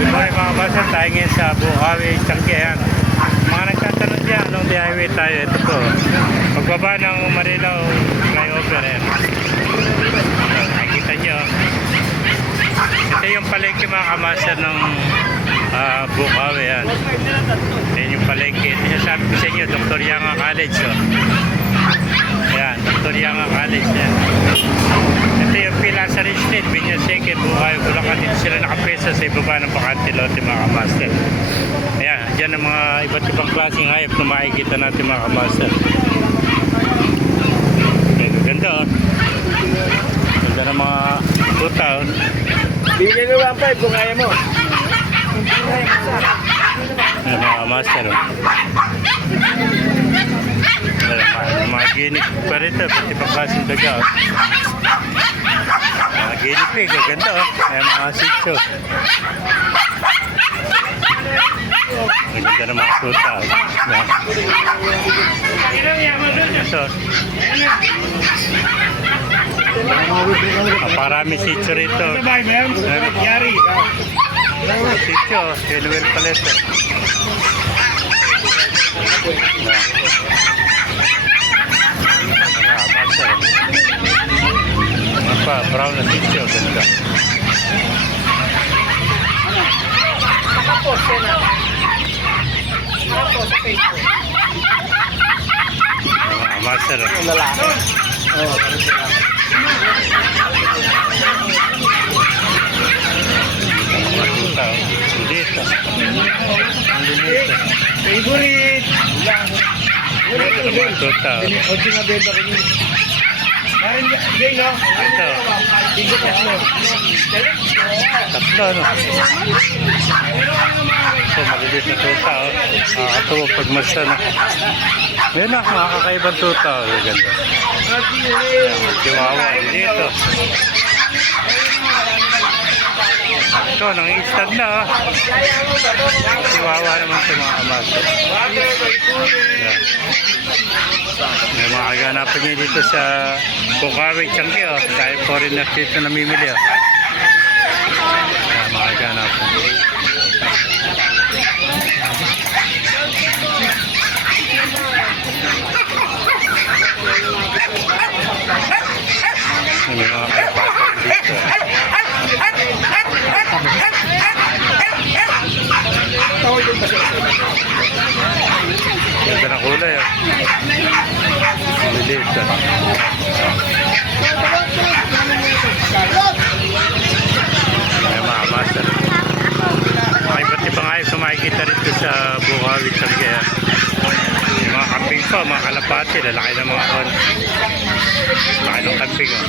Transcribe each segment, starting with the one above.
Okay mga basa, tayo ngayon sa Bukawi, Changi. Mga nagtatanong dyan, anong di highway tayo? Ito po. Pagbaba ng Marilao flyover. Nakikita nyo. Ito yung palengke mga kamaster ng Bukawi. Ito yung palengke. Ito yung sabi ko sa inyo, Dr. Yanga College. Ayan, Dr. Yanga College. Ito yung Pilasari Street, Binyaseque, Bukawi, Bulacan. Dito sila nakapesa sa ibaba ng bakante lote mga kamaster. Ayan, dyan ang mga iba't ibang klaseng hayop na makikita natin mga kamaster. Okay, ganda oh. Ganda ng mga tuta oh. Bigyan ko 1.5 kung kaya mo. Ayan mga kamaster oh. Mga ginik pa rito, iba't ibang klaseng daga oh. Mga guinea pig, ganda oh. Ayan mga sitso. Ang ganda ng mga tuta. Ito. Parami sitso rito. Sitso, Manuel Paleta. Apa, brown na sitso, ganda. Master. Lalaki. Oo. Dito. Dito. Favorite. Tuta. Ojo nga benta ko niyo. Marin gay no? Ito. Bigo tatlo. Tatlo no. So malilit na tuta oh. Nakakatuwa pag masta na. Yan na, makakaibang tuta oh. Ganda. Chihuahua dito. Ito, nang-instant na oh. Chihuahua naman sa mga kamaster. May mga kaganapan niya dito sa Bukawi, Changi oh. Dahil foreigners dito namimili oh. Mga kaganapan. May mga kalapatan dito. Ganda ng kulay oh. Maliit oh. May mga master. Mga iba't ibang ayos na makikita rito sa Bukawi, Changi. Yung mga camping pa, mga kalapati, lalaki ng mga on. Laki ng camping oh.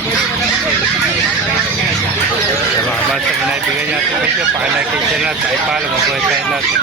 Yung mga master na naibigay natin video, pakilike kayo natin, pakipalo, mabuhay tayo natin.